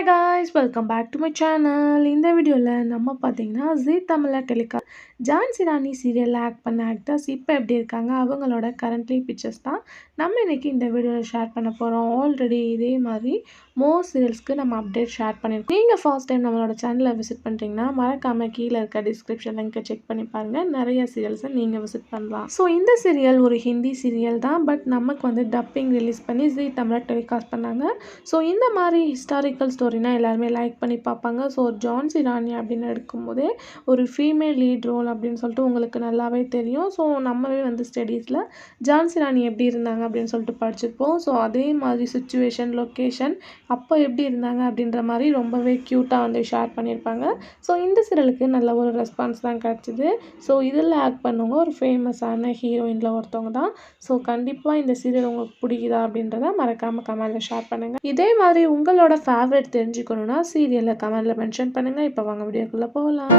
Hi guys welcome back to my channel. இந்த வீடியோவில் நம்ம பார்த்தீங்கன்னா ஜீ தமிழில் டெலிகாஸ்ட் ஜான்சி ராணி சீரியலில் ஆக்ட் பண்ண ஆக்டர்ஸ் இப்போ எப்படி இருக்காங்க, அவங்களோட கரண்ட்லி பிக்சர்ஸ் தான் நம்ம இன்றைக்கி இந்த வீடியோவில் ஷேர் பண்ண போகிறோம். ஆல்ரெடி இதே மாதிரி மோர் சீரியல்ஸ்க்கு நம்ம அப்டேட் ஷேர் பண்ணியிருக்கோம். நீங்கள் ஃபர்ஸ்ட் டைம் நம்மளோட சேனலை விசிட் பண்ணுறீங்கன்னா மறக்காமல் கீழே இருக்க டிஸ்கிரிப்ஷன் லிங்கை செக் பண்ணி பாருங்கள். நிறைய சீரியல்ஸை நீங்கள் விசிட் பண்ணலாம். ஸோ இந்த சீரியல் ஒரு ஹிந்தி சீரியல் தான், பட் நமக்கு வந்து டப்பிங் ரிலீஸ் பண்ணி ஜீ தமிழில் டெலிகாஸ்ட் பண்ணாங்க. ஸோ இந்த மாதிரி ஹிஸ்டாரிக்கல் ஸ்டோரினா எல்லாருமே லைக் பண்ணி பார்ப்பாங்க. ஸோ ஜான்சி ராணி அப்படின்னு எடுக்கும்போதே ஒரு ஃபீமேல் லீட் ரோல் அப்படின்னு சொல்லிட்டு உங்களுக்கு நல்லாவே தெரியும். ஸோ நம்மவே வந்து ஸ்டடீஸில் ஜான்சி ராணி எப்படி இருந்தாங்க அப்படின்னு சொல்லிட்டு படிச்சிருப்போம். ஸோ அதே மாதிரி சுச்சுவேஷன், லொக்கேஷன் அப்போ எப்படி இருந்தாங்க அப்படின்ற மாதிரி ரொம்பவே க்யூட்டாக வந்து ஷேர் பண்ணியிருப்பாங்க. ஸோ இந்த சீரியலுக்கு நல்ல ஒரு ரெஸ்பான்ஸ் தான் கிடச்சிது. ஸோ இதில் ஆக்ட் பண்ணவங்க ஒரு ஃபேமஸான ஹீரோயினில் ஒருத்தவங்க தான். ஸோ கண்டிப்பாக இந்த சீரியல் உங்களுக்கு பிடிக்குதா அப்படின்றத மறக்காமல் கமெண்டில் ஷேர் பண்ணுங்கள். இதே மாதிரி உங்களோட ஃபேவரட் தெரிஞ்சுக்கணுன்னா சீரியலை கமெண்டில் மென்ஷன் பண்ணுங்கள். இப்போ வாங்க வீடியோக்குள்ளே போகலாம்.